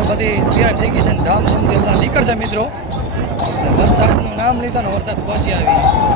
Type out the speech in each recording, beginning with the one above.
બધી તૈયાર થઈ ગઈ છે ને ધામધૂમથી હમણાં નીકળશે મિત્રો. વરસાદનું નામ લીધા ને વરસાદ પહોંચી આવી.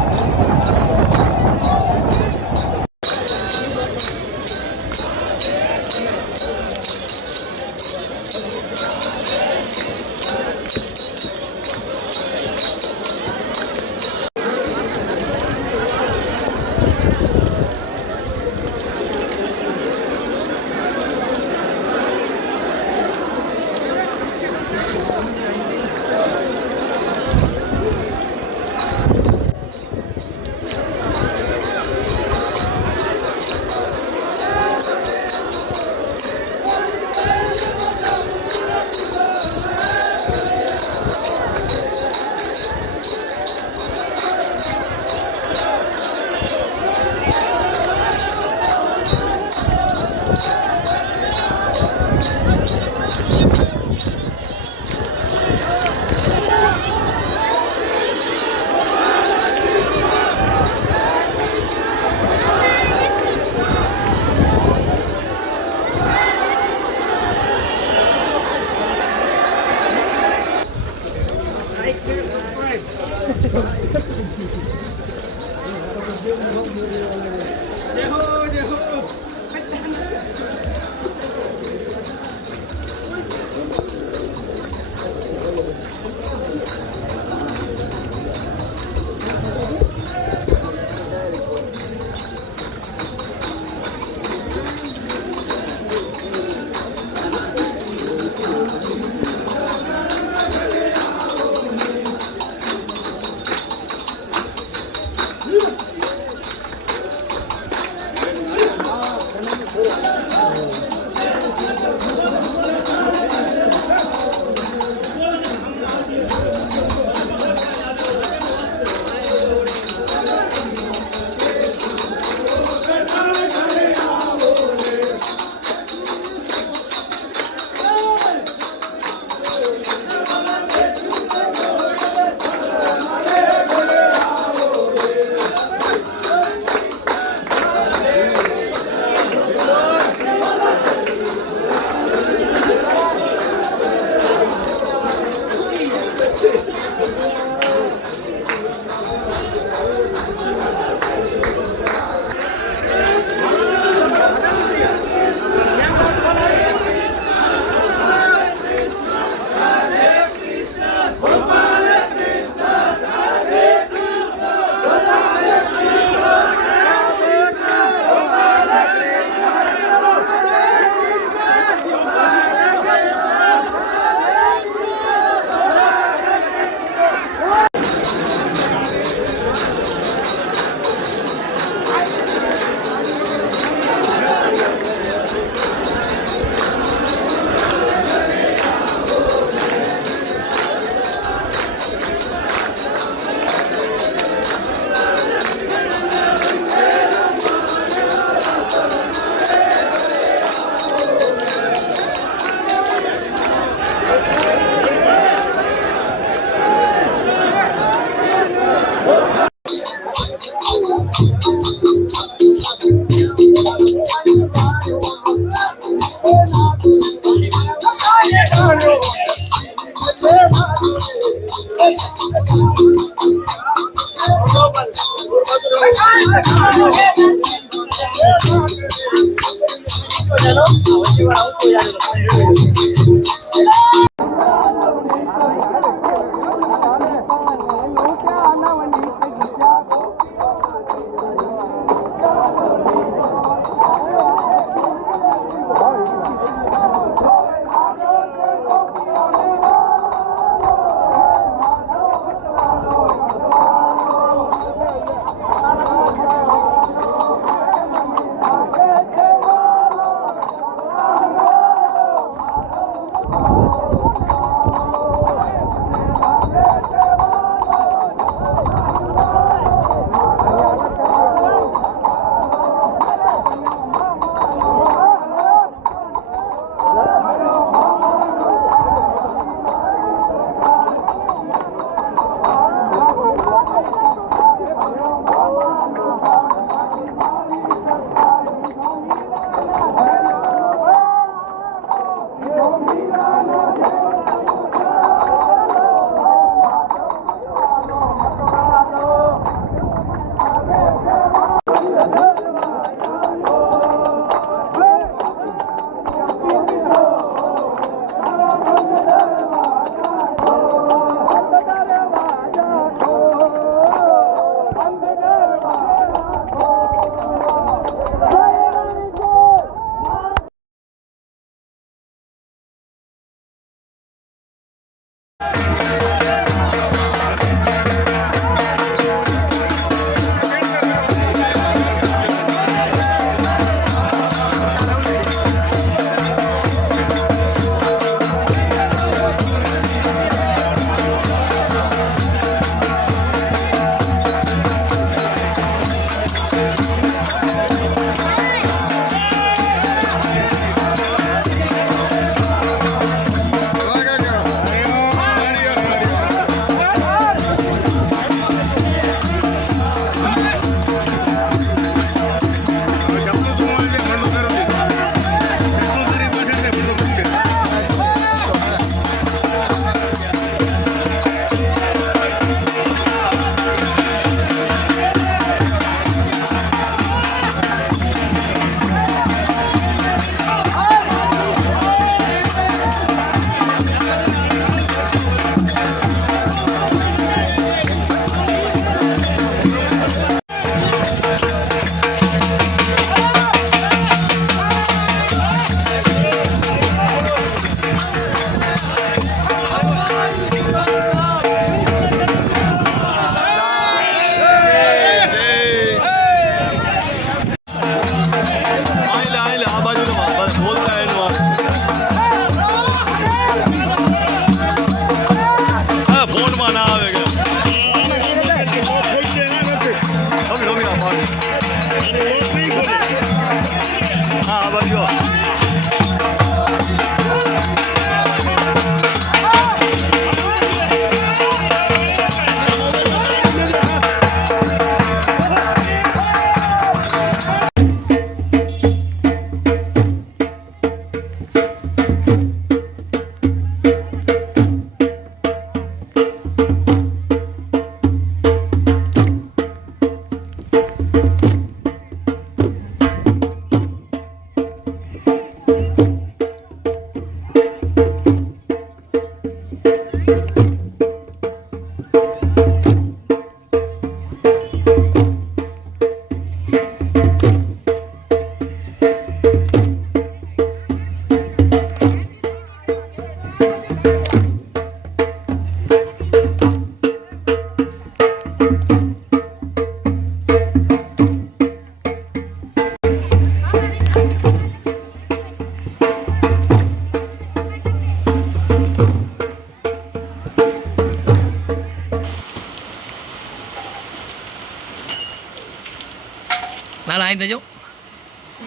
લાલા અહીં દેજો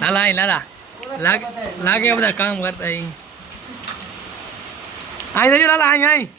લાલા અહીં લાલા લાગે બધા કામ કરતા અહીં અહીં દેજો લાલા અહીં અહીં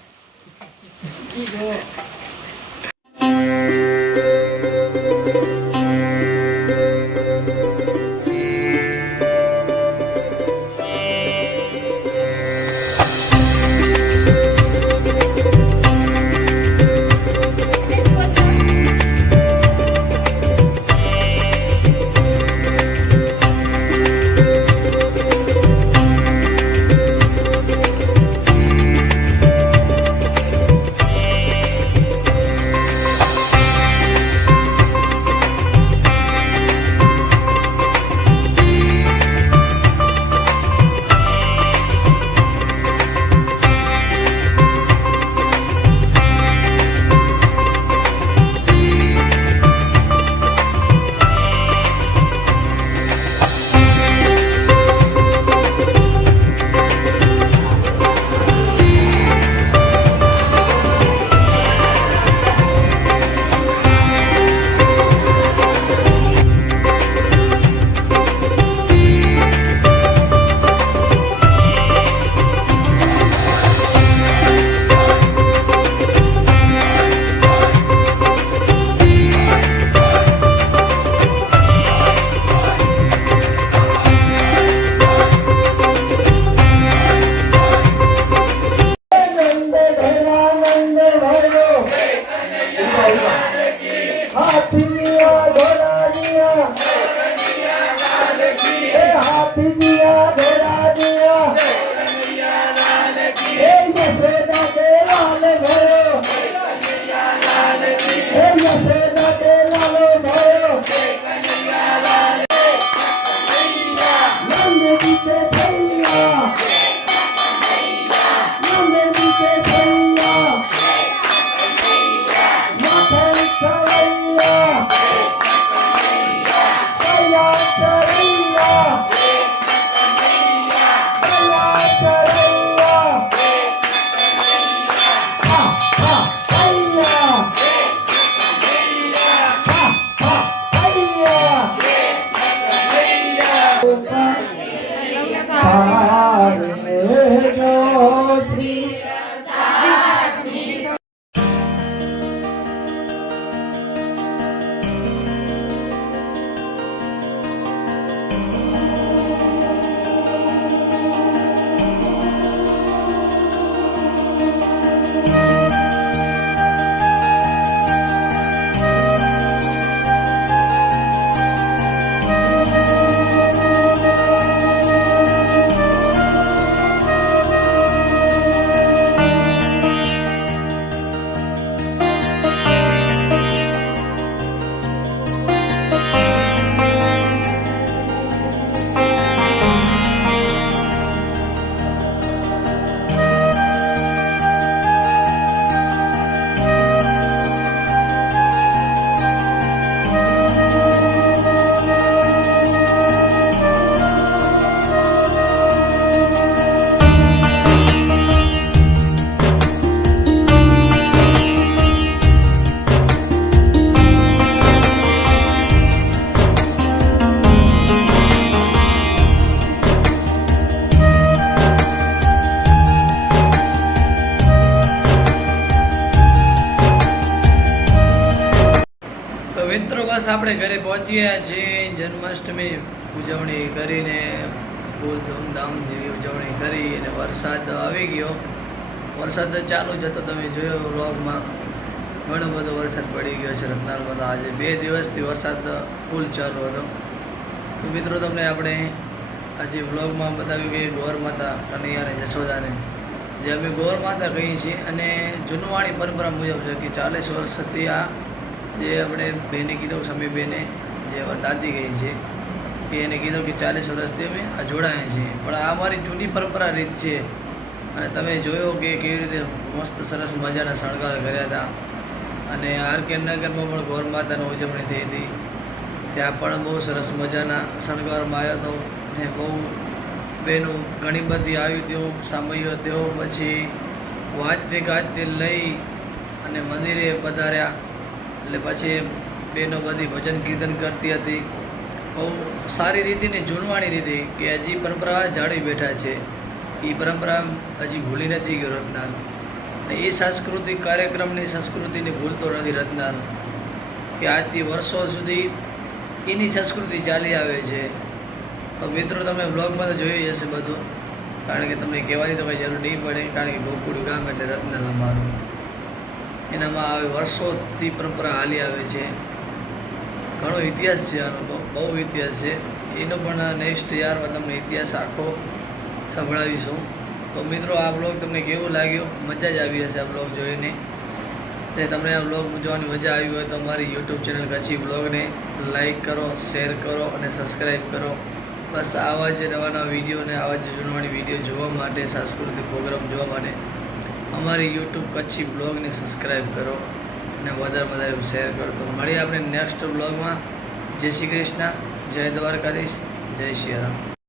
મિત્રો બસ આપણે ઘરે પહોંચ્યા જે જન્માષ્ટમી ઉજવણી કરીને ફૂલ ધૂમધામથી ઉજવણી કરી અને વરસાદ આવી ગયો. વરસાદ ચાલુ જ હતો, તમે જોયો વ્લોગમાં ઘણો બધો વરસાદ પડી ગયો છે રત્નાલમાં. તો આજે 2 દિવસથી વરસાદ ફૂલ ચાલુ હતો. તો મિત્રો તમને આપણે આજે વ્લોગમાં બતાવ્યું કે ગોર માતા કનૈયા અને જશોદાને જે અમે ગોર માતા કહીએ છીએ અને જૂનવાણી પરંપરા મુજબ છે કે 40 વર્ષથી આ જે આપણે બેને કીધું સમી બેને જે દાદી કહી છે કે એને કીધું કે 40 વર્ષથી અમે આ જોડાયા છીએ. પણ આ અમારી જૂની પરંપરા રીત છે અને તમે જોયો કે કેવી રીતે મસ્ત સરસ મજાના શણગાર કર્યા હતા. અને આરકે નગરમાં પણ ગોર માતાની ઉજવણી થઈ હતી, ત્યાં પણ બહુ સરસ મજાના શણગારમાં આવ્યો હતો અને બહુ બહેનો ઘણી બધી આવી તેઓ સામૈયો તેઓ પછી વાજતે ગાજતે લઈ અને મંદિરે પધાર્યા. એટલે પછી બહેનો બધી ભજન કીર્તન કરતી હતી બહુ સારી રીતે ને જૂનવાણી રીતે કે હજી પરંપરા જાળવી બેઠા છે. એ પરંપરા હજી ભૂલી નથી ગયો રત્નાલ. ને એ સાંસ્કૃતિક કાર્યક્રમની સંસ્કૃતિને ભૂલતો નથી રત્નાલ, કે આજથી વર્ષો સુધી એની સંસ્કૃતિ ચાલી આવે છે. તો મિત્રો તમે બ્લોગમાં તો જોયું હશે બધું, કારણ કે તમને કહેવાની તો કંઈ જરૂર નહીં પડે, કારણ કે ગોકુળ ગામ એટલે રત્નાલ અમારું. એનામાં આવે વર્ષોથી પરંપરા હાલી આવે છે. ઘણો ઇતિહાસ છે આનો, તો બહુ ઇતિહાસ છે. એનો પણ નેક્સ્ટ યારમાં તમને ઇતિહાસ આખો સંભળાવીશું. તો મિત્રો આ બ્લોગ તમને કેવું લાગ્યો? મજા જ આવી હશે આ બ્લોગ જોઈને. ને તમને આ બ્લોગ જોવાની મજા આવી હોય તો અમારી યુટ્યુબ ચેનલ કચ્છી બ્લોગને લાઈક કરો, શેર કરો અને સબસ્ક્રાઈબ કરો. બસ આવા જ નવા નવા વિડીયો ને આવા જ જૂનવાણી વિડીયો જોવા માટે, સાંસ્કૃતિક પ્રોગ્રામ જોવા માટે અમારી યુટ્યુબ કચ્છી બ્લોગને સબસ્ક્રાઈબ કરો અને વધારે શેર કરો. તો મળીએ આપણે નેક્સ્ટ બ્લોગમાં. જય શ્રી કૃષ્ણ, જય દ્વારકાધીશ, જય શ્રી રામ.